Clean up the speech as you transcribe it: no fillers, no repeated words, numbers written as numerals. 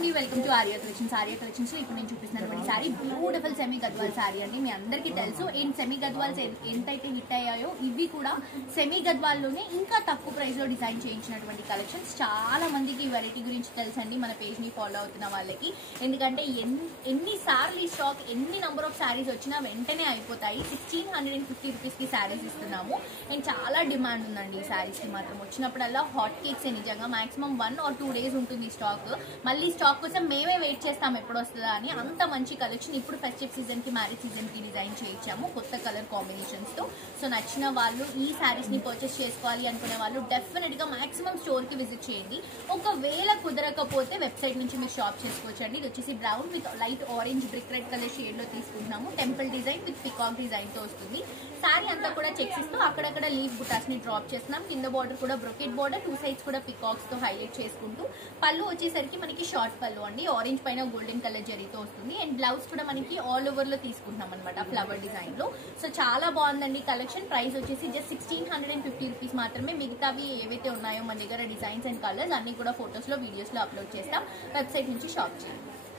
అండి welcome to Arya collections. Arya collections లో ఇప్పుడు నేను చూపిస్తున్నాను sorry beautiful semi Gadwal sorry అండి. మీ అందరికీ తెలుసు సెమీ గద్వాల్స్ ఎంతైతే హిట్ అయ్యాయో ఇవి కూడా సెమీ గద్వాల్లోనే ఇంకా తక్కువ ప్రైస్ లో డిజైన్ చేయించినటువంటి కలెక్షన్స్. చాలా మందికి ఈ వెరైటీ గురించి తెలుసండి మన పేజ్ ని ఫాలో అవుతున్న వాళ్ళకి. ఎందుకంటే ఎన్నిసార్లు ఈ స్టాక్ ఎన్ని నంబర్ ఆఫ్ శారీస్ వచ్చినా వెంటనే అయిపోతాయి. 1650 రూపీస్ కి శారీస్ ఇస్తున్నాము అండ్ చాలా డిమాండ్ ఉందండి ఈ శారీస్ కి మాత్రం. వచ్చినప్పుడల్లా హాట్ కేక్స్ నిజంగా మాక్సిమం 1 or 2 days ఉంటుంది స్టాక్. మళ్ళీ స్టాక్ కోసం మేమే వెయిట్ చేస్తాం ఎప్పుడు వస్తుందా అని. అంత మంచి కలెక్షన్ ఇప్పుడు ఫెస్టివ్ సీజన్ కి మ్యారేజ్ సీజన్ కి డిజైన్ చేయించాము కొత్త కలర్ కాంబినేషన్స్ తో. సో నచ్చిన వాళ్ళు ఈ శారీస్ ని పర్చేస్ చేసుకోవాలి అనుకునే వాళ్ళు డెఫినెట్ గా మాక్సిమం స్టోర్ కి విజిట్ చేయండి. ఒకవేళ కుదరకపోతే వెబ్సైట్ నుంచి మీరు షాప్ చేసుకోవచ్చు అండి. ఇది వచ్చేసి brown with light orange brick red colour shade లో తీసుకుంటున్నాము. Temple design with peacock design తో వస్తుంది. శారీ అంతా కూడా చెక్స్ ఇస్తూ అక్కడక్కడ లీఫ్ బుటాస్ ని డ్రాప్ చేస్తున్నాం. కింద బార్డర్ కూడా బ్రొకెట్ బార్డర్, 2 sides కూడా పికాక్స్ తో హైలైట్ చేసుకుంటూ. పళ్ళు వచ్చేసరికి మనకి షార్ట్ పళ్ళు అండి. ఆరెంజ్ పైన గోల్డెన్ కలర్ జరీతో వస్తుంది అండ్ బ్లౌజ్ కూడా మనకి ఆల్ ఓవర్ లో తీసుకుంటున్నాం అనమాట ఫ్లవర్ డిజైన్ లో. సో చాలా బాగుందండి కలెక్షన్. ప్రైస్ వచ్చేసి జస్ట్ 1650 రూపీస్ మాత్రమే. మిగతావి ఏవైతే ఉన్నాయో మన దగ్గర డిజైన్స్ అండ్ కలర్స్ అన్ని కూడా ఫొటోస్ లో వీడియోస్ లో అప్లోడ్ చేస్తాం. వెబ్సైట్ నుంచి షాప్ చేయండి.